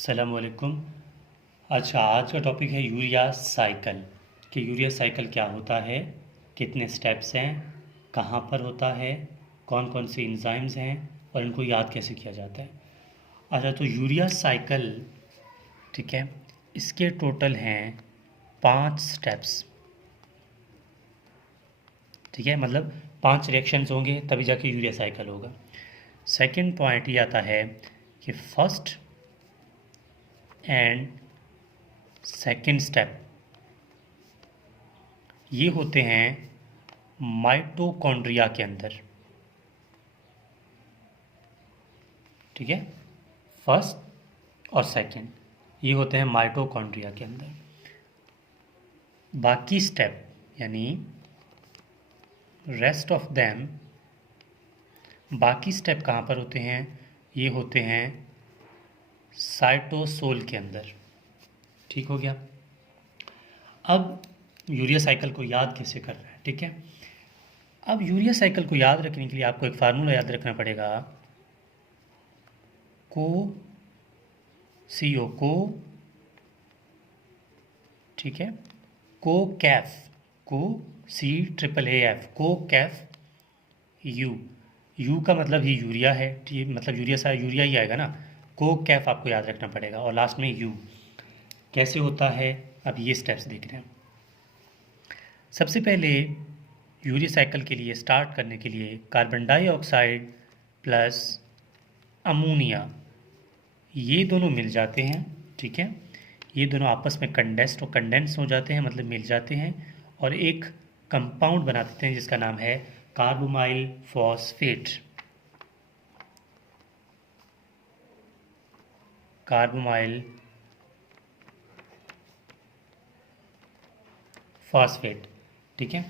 अस्सलामुअलैकुम। अच्छा, आज का टॉपिक है यूरिया साइकिल कि यूरिया साइकिल क्या होता है, कितने स्टेप्स हैं, कहाँ पर होता है, कौन कौन से एंजाइम्स हैं और इनको याद कैसे किया जाता है। अच्छा, तो यूरिया साइकिल, ठीक है, इसके टोटल हैं 5 स्टेप्स। ठीक है, मतलब 5 रिएक्शंस होंगे तभी जाके यूरिया साइकिल होगा। सेकंड पॉइंट ये आता है कि फर्स्ट एंड सेकंड स्टेप ये होते हैं माइटोकॉन्ड्रिया के अंदर। ठीक है, फर्स्ट और सेकंड ये होते हैं माइटोकॉन्ड्रिया के अंदर। बाकी स्टेप यानी रेस्ट ऑफ देम, बाकी स्टेप कहाँ पर होते हैं? ये होते हैं साइटोसोल के अंदर। ठीक हो गया। अब यूरिया साइकिल को याद कैसे कर रहे हैं? ठीक है, अब यूरिया साइकिल को याद रखने के लिए आपको एक फार्मूला याद रखना पड़ेगा। को ठीक है, को कैफ, को C AAF, को कैफ यू का मतलब ही यूरिया है। ठीक, मतलब यूरिया ही आएगा ना। को कैफ आपको याद रखना पड़ेगा और लास्ट में यू। कैसे होता है, अब ये स्टेप्स देख रहे हैं। सबसे पहले यूरिया साइकिल के लिए स्टार्ट करने के लिए कार्बन डाइऑक्साइड प्लस अमोनिया ये दोनों मिल जाते हैं। ठीक है, ये दोनों आपस में कंडेंस हो जाते हैं, मतलब मिल जाते हैं और एक कंपाउंड बना देते हैं जिसका नाम है कार्बोमाइल फॉस्फेट। Carbamoyl phosphate. ठीक है,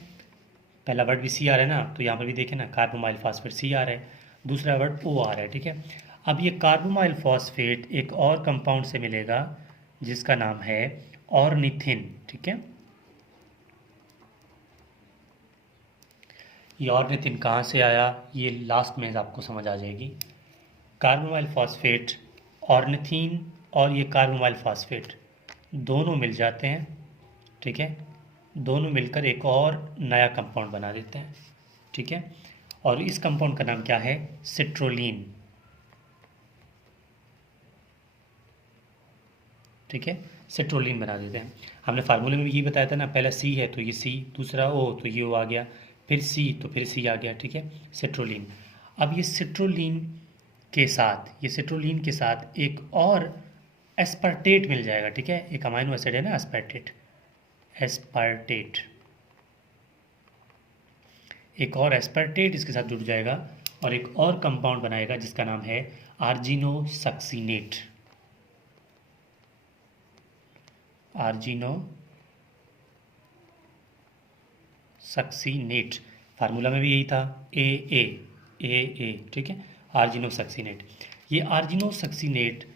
पहला वर्ड भी सी आ रहा है ना, तो यहाँ पर भी देखें ना, कार्बोमाइल फॉस्फेट सी आ रहा है, दूसरा वर्ड ओ आ रहा है। ठीक है, अब ये कार्बोमाइल फॉस्फेट एक और कंपाउंड से मिलेगा जिसका नाम है ऑर्निथिन। ठीक है, ये ऑर्निथिन कहाँ से आया ये लास्ट में आपको समझ आ जाएगी। कार्बोमाइल फॉस्फेट, ऑर्निथिन और ये कार्बोमाइल फॉस्फेट दोनों मिल जाते हैं। ठीक है, दोनों मिलकर एक और नया कंपाउंड बना देते हैं। ठीक है, और इस कंपाउंड का नाम क्या है? सिट्रोलिन। ठीक है, सिट्रोलिन बना देते हैं। हमने फार्मूले में भी ये बताया था ना, पहला सी है तो ये सी, दूसरा ओ तो ये ओ आ गया, फिर सी तो फिर सी आ गया। ठीक है, सिट्रोलिन। अब ये सिट्रोलिन के साथ एक और एस्पार्टेट मिल जाएगा। ठीक है, एक अमाइनो एसिड है ना, एस्पार्टेट, एक और एस्पार्टेट इसके साथ जुड़ जाएगा और एक और कंपाउंड बनाएगा जिसका नाम है आर्जिनोसक्सीनेट। आर्जिनोसक्सीनेट, फार्मूला में भी यही था, ए। ठीक है, आर्जिनोसक्सीनेट। ये आर्जिनोसक्सीनेट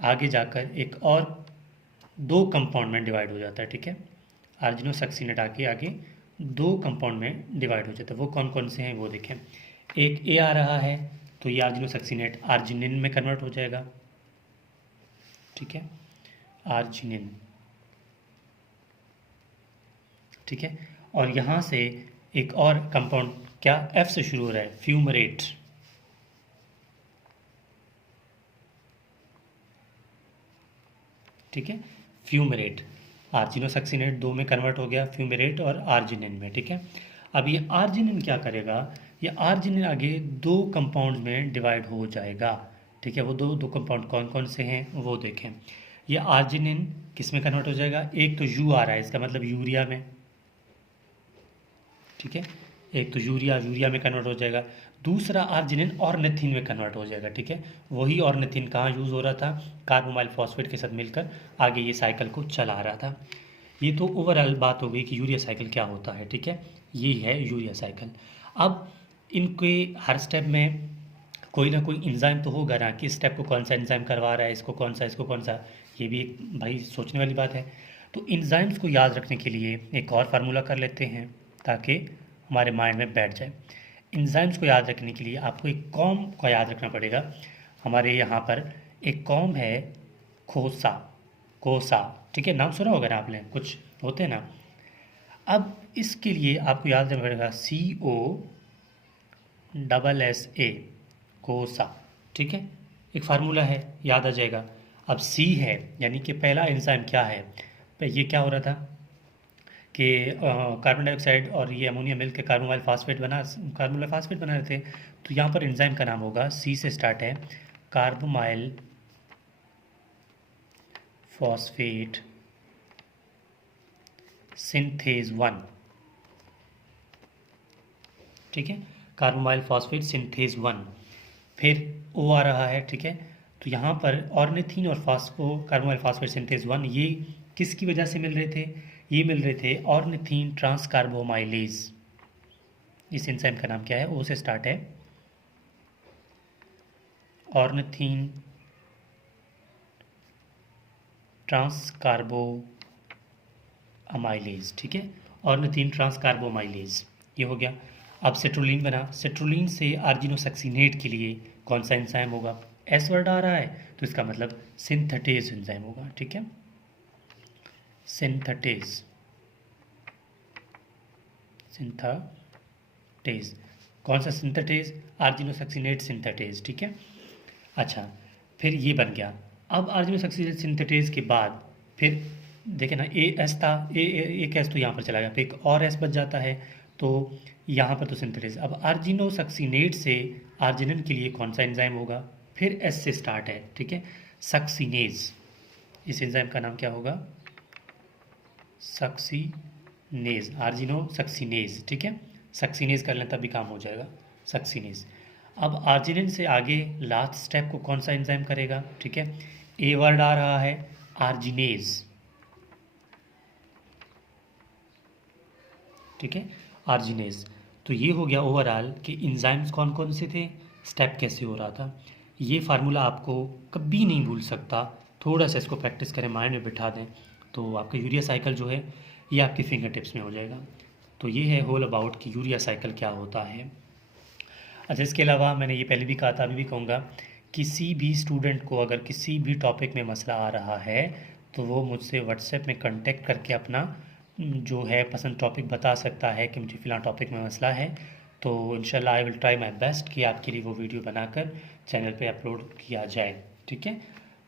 आगे जाकर एक और 2 कंपाउंड में डिवाइड हो जाता है। ठीक है, आर्जिनोसक्सीनेट आगे 2 कंपाउंड में डिवाइड हो जाता है। वो कौन कौन से हैं वो देखें। एक ए आ रहा है तो ये आर्जिनोसक्सीनेट आर्जिनिन में कन्वर्ट हो जाएगा। ठीक है, आर्जिनिन। ठीक है, और यहाँ से एक और कंपाउंड क्या एफ से शुरू हो रहा है, फ्यूमरेट। ठीक है, फ्यूमरेट, आर्जिनोसक्सीनेट 2 में कन्वर्ट हो गया, फ्यूमरेट और आर्जिनिन में। ठीक है, अब ये आर्जिनिन क्या करेगा, ये आर्जिनिन आगे 2 कंपाउंड में डिवाइड हो जाएगा। ठीक है, वो दो कंपाउंड कौन कौन से हैं वो देखें। ये आर्जिनिन किस में कन्वर्ट हो जाएगा? एक तो यू आ रहा है, इसका मतलब यूरिया में। ठीक है, एक तो यूरिया में कन्वर्ट हो जाएगा, दूसरा आर्जिनिन ऑर्निथिन में कन्वर्ट हो जाएगा। ठीक है, वही ऑर्निथिन कहाँ यूज़ हो रहा था? कार्बोमाइल फॉस्फेट के साथ मिलकर आगे ये साइकिल को चला रहा था। ये तो ओवरऑल बात हो गई कि यूरिया साइकिल क्या होता है। ठीक है, ये है यूरिया साइकिल। अब इनके हर स्टेप में कोई ना कोई एंजाइम तो होगा ना, कि स्टेप को कौन सा एंजाइम करवा रहा है, इसको कौन सा, ये भी एक भाई सोचने वाली बात है। तो एंजाइम्स को याद रखने के लिए एक और फार्मूला कर लेते हैं ताकि हमारे माइंड में बैठ जाए। एंजाइम्स को याद रखने के लिए आपको एक कॉम का याद रखना पड़ेगा। हमारे यहाँ पर एक कॉम है, खोसा, कोसा, ठीक है, नाम सुना होगा ना आपने, कुछ होते हैं ना। अब इसके लिए आपको याद रखना पड़ेगा COSSA, कोसा, ठीक है, एक फार्मूला है, याद आ जाएगा। अब C है, यानी कि पहला एंजाइम क्या है, ये क्या हो रहा था कि कार्बन डाइऑक्साइड और ये अमोनिया मिल के कार्बोमाइल फास्फेट बना रहे थे। तो यहाँ पर एंजाइम का नाम होगा, C से स्टार्ट है, कार्बोमाइल फॉस्फेट सिंथेज 1, ठीक है, कार्बोमाइल फॉस्फेट सिंथेज 1। फिर O आ रहा है, ठीक है। तो यहाँ पर ऑर्निथीन और कार्बोमाइल फॉस्फेट सिंथेज 1 ये किसकी वजह से मिल रहे थे, ये मिल रहे थे ऑर्निथीन ट्रांसकार्बोमाइलेज। इस एंजाइम का नाम क्या है, O से स्टार्ट है, ऑर्निथीन ट्रांसकार्बोमाइलेज, ठीक है, ऑर्निथीन ट्रांसकार्बोमाइलेज, ये हो गया। अब सेट्रोलिन बना, सेट्रोलिन से आर्जिनोसक्सीनेट के लिए कौन सा एंजाइम होगा, एस वर्ड आ रहा है, तो इसका मतलब सिंथेटेज एंजाइम होगा, ठीक है, सिंथेटेज, सिंथेटेज, कौन सा सिंथेटेज, आर्जिनोसक्सीनेट सिंथेटेज, ठीक है। अच्छा, फिर ये बन गया। अब आर्जिनोसक्सीनेट सिंथेटेज के बाद फिर देखे ना, ए एस था, एक एस तो यहाँ पर चला गया, फिर एक और एस बच जाता है, तो यहाँ पर तो सिंथेटेज। अब आर्जिनोसक्सीनेट से आर्जिनिन के लिए कौन सा एंजाइम होगा, फिर एस से स्टार्ट है, ठीक है, सक्सीनेज। इस एंजाइम का नाम क्या होगा, सक्सीनेज, आर्जिनोसक्सीनेज, ठीक है, सक्सीनेज कर लें तभी काम हो जाएगा, सक्सीनेज। अब आर्जिनिन से आगे लास्ट स्टेप को कौन सा एंजाइम करेगा, ठीक है, ए वर्ड आ रहा है, आर्जिनेज, ठीक है, आर्जिनेज। तो ये हो गया ओवरऑल कि एंजाइम्स कौन कौन से थे, स्टेप कैसे हो रहा था। ये फार्मूला आपको कभी नहीं भूल सकता, थोड़ा सा इसको प्रैक्टिस करें, माइंड में बिठा दें, तो आपका यूरिया साइकिल जो है ये आपकी फिंगर टिप्स में हो जाएगा। तो ये है होल अबाउट कि यूरिया साइकिल क्या होता है। अच्छा, इसके अलावा मैंने ये पहले भी कहा था, अभी भी कहूँगा, किसी भी स्टूडेंट को अगर किसी भी टॉपिक में मसला आ रहा है तो वो मुझसे व्हाट्सएप में कांटेक्ट करके अपना जो है पसंद टॉपिक बता सकता है कि मुझे फ़िलहाल टॉपिक में मसला है। तो इंशाल्लाह I will try my best कि आपके लिए वो वीडियो बनाकर चैनल पे अपलोड किया जाए, ठीक है।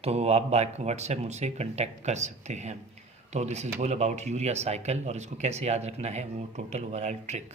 तो आप व्हाट्सएप मुझसे कांटेक्ट कर सकते हैं। तो this is all about urea cycle, और इसको कैसे याद रखना है वो टोटल ओवरऑल ट्रिक।